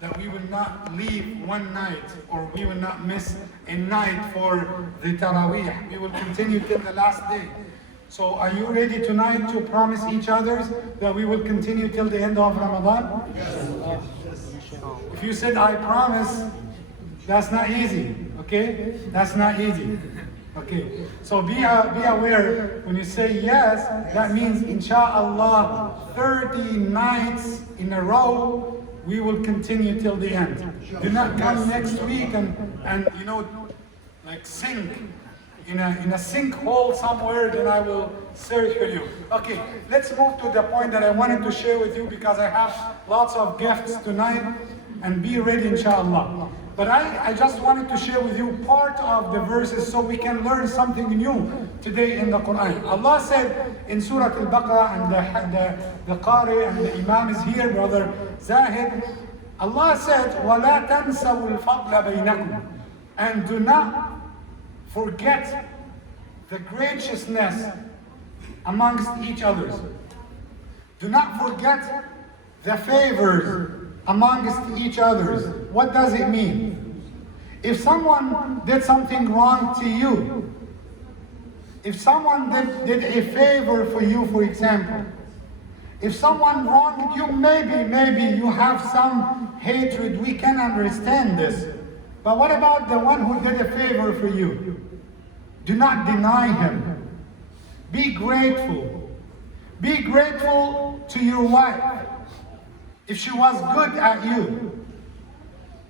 that we will not leave one night, or we will not miss a night for the Taraweeh. We will continue till the last day. So are you ready tonight to promise each other that we will continue till the end of Ramadan? Yes. If you said, I promise, that's not easy, okay? That's not easy. Okay, so be aware, when you say yes, that means inshallah 30 nights in a row we will continue till the end. Do not come next week and you know, like sink in a sinkhole somewhere, then I will search for you. Okay, let's move to the point that I wanted to share with you, because I have lots of gifts tonight, and be ready inshallah. But I just wanted to share with you part of the verses so we can learn something new today in the Quran. Allah said in Surah Al-Baqarah, and the Qari and the Imam is here, Brother Zahid. Allah said, وَلَا تَنْسَوُا الْفَضْلَ بَيْنَكُمْ, and do not forget the graciousness amongst each other. Do not forget the favors amongst each other. What does it mean? If someone did something wrong to you, if someone did a favor for you, for example, if someone wronged you, maybe you have some hatred, we can understand this. But what about the one who did a favor for you? Do not deny him. Be grateful. Be grateful to your wife if she was good at you.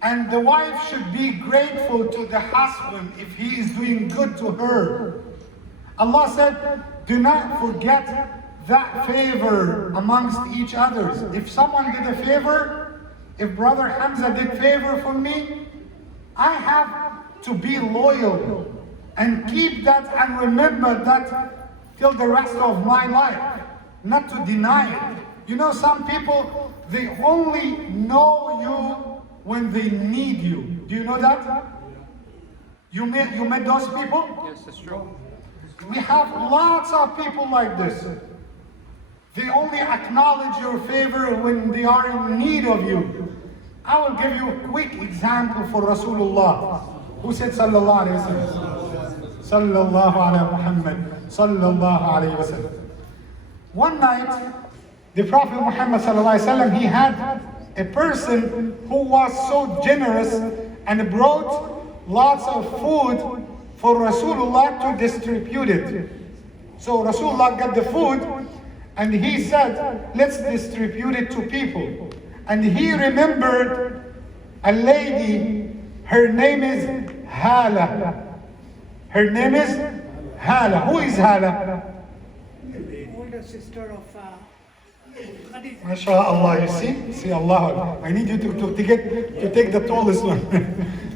And the wife should be grateful to the husband if he is doing good to her. Allah said, do not forget that favor amongst each others. If someone did a favor, if Brother Hamza did favor for me, I have to be loyal and keep that and remember that till the rest of my life, not to deny it. You know, some people, they only know you when they need you. Do you know that? You met those people? Yes, that's true. We have lots of people like this. They only acknowledge your favor when they are in need of you. I will give you a quick example for Rasulullah, who said sallallahu alayhi wa sallam, sallallahu ala Muhammad, sallallahu alayhi wa sallam. One night, the Prophet Muhammad sallallahu alayhi wa sallam, he had a person who was so generous and brought lots of food for Rasulullah to distribute it. So Rasulullah got the food and he said, let's distribute it to people. And he remembered a lady, her name is Hala. Her name is Hala. Who is Hala? The older sister of Khadija. MashaAllah, you see Allah. I need you to take the tallest one.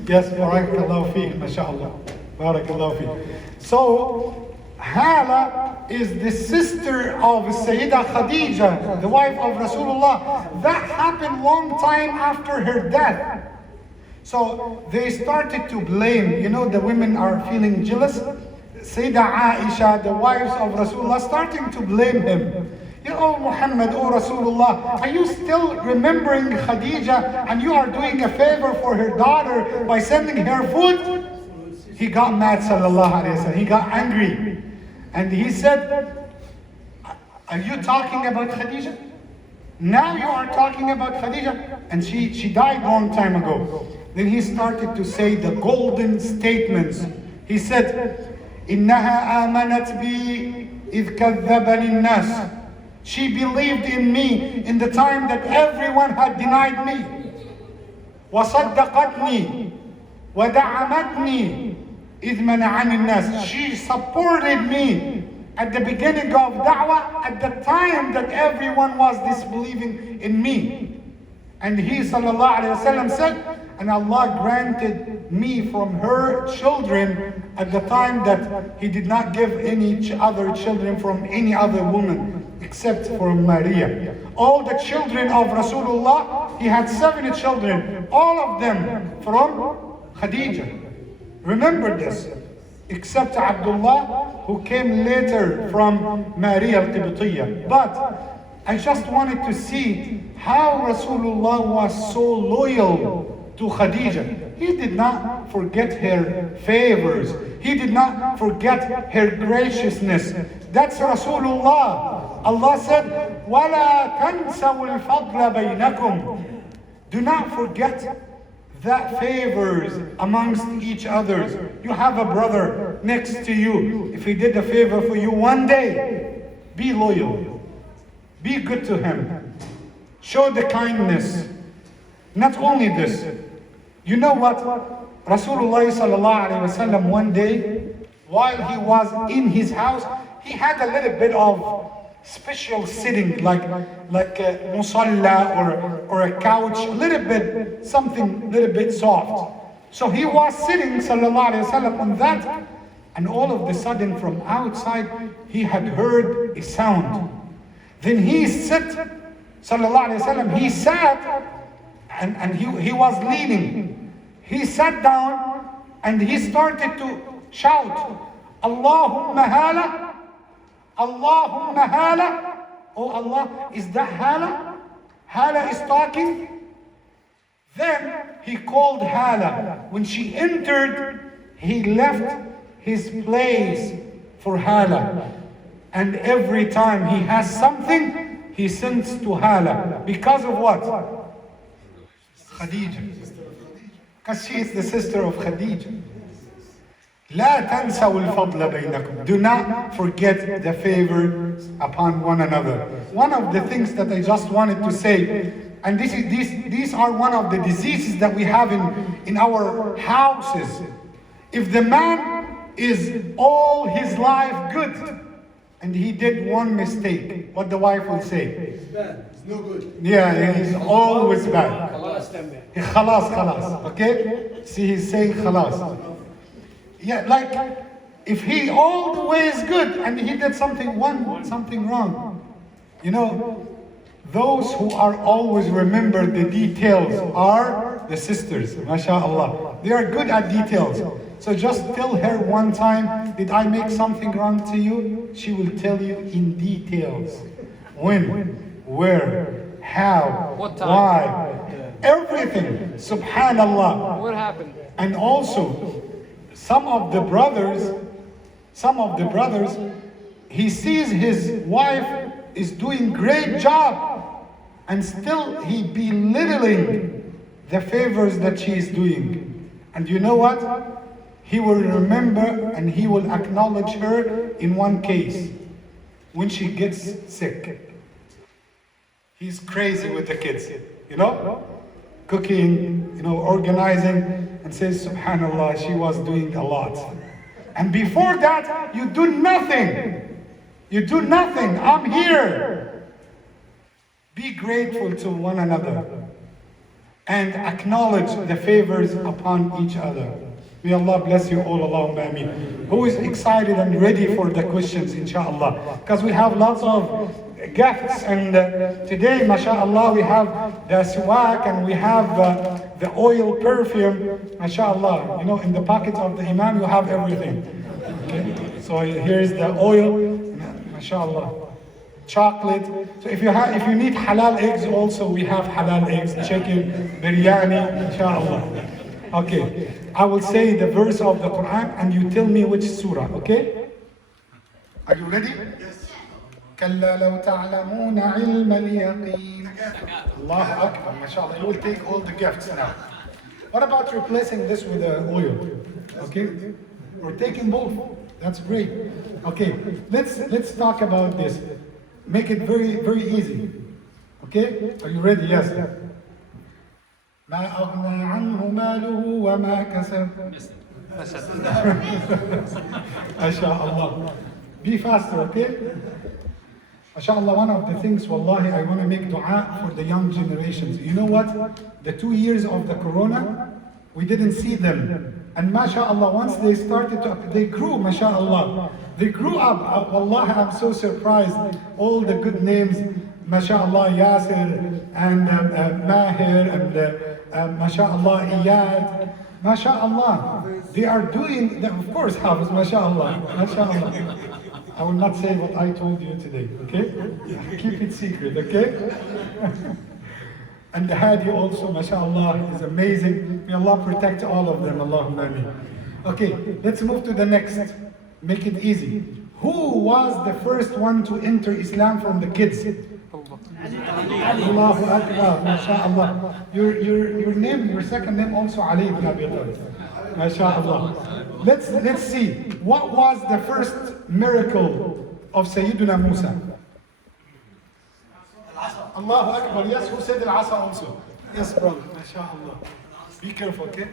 Yes, barakallahu feek, MashaAllah. Barakallahu feek. So, Hala is the sister of Sayyidah Khadija, the wife of Rasulullah. That happened long time after her death. So they started to blame. You know, the women are feeling jealous. Sayyidah Aisha, the wives of Rasulullah, starting to blame him. You know, Muhammad, oh Rasulullah, are you still remembering Khadija and you are doing a favor for her daughter by sending her food? He got mad, sallallahu alayhi wa sallam. He got angry. And he said, are you talking about Khadija? Now you are talking about Khadija? And she died long time ago. Then he started to say the golden statements. He said, إِنَّهَا آمَنَتْ بِي إِذْ كَذَّبَنِ النَّاسِ. She believed in me in the time that everyone had denied me. وَصَدَّقَتْنِي وَدَعَمَتْنِي إِذْ مَنَعَنِ النَّاسِ. She supported me at the beginning of da'wah, at the time that everyone was disbelieving in me. And he sallallahu alayhi wa sallam said, and Allah granted me from her children at the time that he did not give any other children from any other woman except for Maria. All the children of Rasulullah, he had 7 children, all of them from Khadija. Remember this, except Abdullah, who came later from Maria al-Qibtiyya. But I just wanted to see how Rasulullah was so loyal to Khadija. He did not forget her favors. He did not forget her graciousness. That's Rasulullah. Allah said, وَلَا تَنْسَوُا الْفَضْلَ بَيْنَكُمْ. Do not forget that favors amongst each others. You have a brother next to you. If he did a favor for you one day, be loyal. Be good to him. Show the kindness. Not only this, you know what? Rasulullah sallallahu alaihi wasallam one day, while he was in his house, he had a little bit of special sitting, like a musalla or a couch, a little bit, something a little bit soft. So he was sitting sallallahu alaihi wasallam on that, and all of a sudden from outside he had heard a sound. Then he sat, sallallahu alaihi wasallam, he sat and he was leaning. He sat down and he started to shout, Allahumma hala, Allahumma hala. Oh Allah, is that Hala? Hala is talking? Then he called Hala. When she entered, he left his place for Hala. And every time he has something, he sends to Hala. Because of what? Khadija. Because she is the sister of Khadija. لا تنسوا الفضل بينكم. Do not forget the favor upon one another. One of the things that I just wanted to say, and these are one of the diseases that we have in our houses. If the man is all his life good, and he did one mistake, what the wife will say? It's bad. It's no good. Yeah, he's always bad. خلاص Khalas. Okay? See, he's saying khalas. Yeah, like if he all the way is good and he did something wrong. You know, those who are always remember the details are the sisters, mashallah. They are good at details. So just tell her one time, did I make something wrong to you? She will tell you in details. When, where, how, What time? why, everything. Subhanallah. What happened? And also, some of the brothers, he sees his wife is doing great job, and still he belittling the favors that she is doing. And you know what? He will remember and he will acknowledge her in one case, when she gets sick. He's crazy with the kids, you know? Cooking, you know, organizing, and says, subhanallah, she was doing a lot. And before that, you do nothing. You do nothing. I'm here. Be grateful to one another and acknowledge the favors upon each other. May Allah bless you all, Allahumma ameen. Who is excited and ready for the questions, inshallah? Because we have lots of gifts, and today, mashallah, we have the siwak and we have the oil perfume, mashallah. You know, in the pockets of the imam, you have everything. Okay? So here's the oil, mashallah. Chocolate. So if you need halal eggs, also we have halal eggs, chicken, biryani, inshallah. Okay, I will say the verse of the Quran and you tell me which surah, okay? Are you ready? Yes. كلا لو تعلمون علم اليقين. الله أكبر, mashallah. You will take all the gifts now. What about replacing this with the oil? Okay? We're taking both. That's great. Okay, let's talk about this. Make it very, very easy. Okay? Are you ready? Yes. ما أغنى عنه ماله وما كسب. MashaAllah. Be faster, okay? MashaAllah, one of the things, wallahi, I want to make dua for the young generations. You know what? The 2 years of the corona, we didn't see them. And mashallah, once they started to, they grew, mashallah. They grew up. Wallahi, I'm so surprised. All the good names, mashallah, Yasir and Mahir and mashallah, Iyad. Mashallah. They are doing, of course, Hafiz, mashallah. Mashallah. I will not say what I told you today, okay? Keep it secret, okay? And the Hadi also, mashallah, is amazing. May Allah protect all of them, Allahumma ameen. Okay, let's move to the next. Make it easy. Who was the first one to enter Islam from the kids? Allahu Akbar, mashallah. Your name, your second name also Ali ibn Abi Talib. Mashallah. Let's see. What was the first miracle of Sayyiduna Musa? Allahu Akbar. Yes, who said al-asa also? Yes, brother. MashaAllah. Be careful, okay?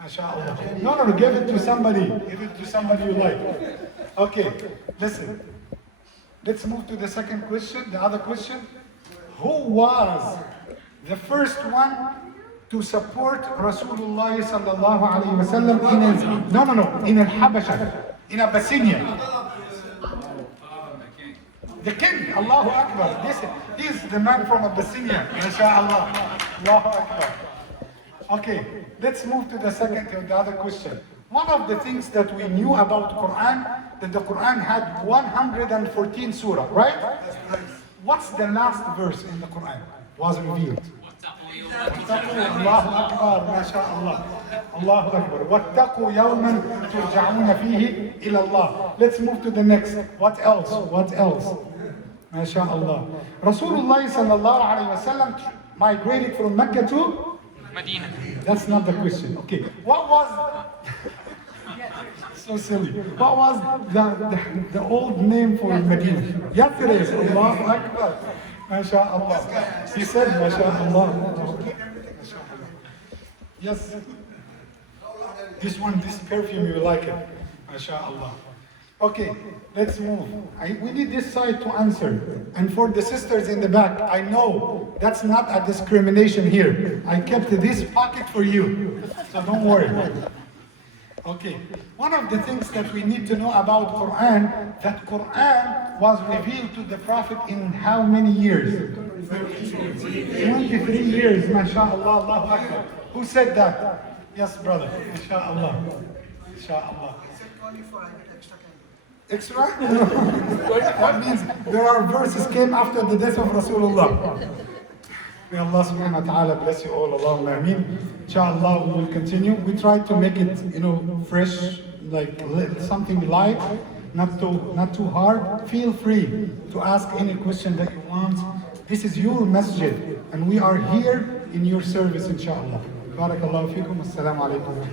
MashaAllah. No, give it to somebody. Give it to somebody you like. Okay, listen. Let's move to the second question, the other question. Who was the first one to support Rasulullah sallallahu alayhi wa sallam in al-Habasha, in Abyssinia? The king, Allahu Akbar. He's the man from Abyssinia, MashaAllah. Allahu Akbar. Okay, let's move to the other question. One of the things that we knew about Quran, that the Quran had 114 surah, right? What's the last verse in the Quran was revealed? Allahu Akbar, MashaAllah. Allahu Akbar. وَاتَّقُوا يَوْمًا تُرْجَعُونَ فِيهِ إِلَى اللَّهِ. Let's move to the next. What else? MashaAllah. Rasulullah sallallahu alayhi wa sallam migrated from Mecca to Medina. That's not the question. Okay. What was so silly? What was the old name for Medina? Yathrib. Allahu Akbar. MashaAllah. He said MashaAllah. Yes. This perfume, you like it. MashaAllah. Okay, let's move. We need this side to answer. And for the sisters in the back, I know that's not a discrimination here. I kept this pocket for you, so don't worry. Okay, one of the things that we need to know about Quran, that Quran was revealed to the Prophet in how many years? 23 years, mashallah, Allahu Akbar. Who said that? Yes, brother, mashallah. Mashallah. Extra? That means there are verses came after the death of Rasulullah. May Allah subhanahu wa ta'ala bless you all. Allahumma ameen. Inshallah, we will continue. We try to make it, fresh, like something light, not too hard. Feel free to ask any question that you want. This is your masjid, and we are here in your service, inshallah. Barakallahu feekum. Assalamu alaikum.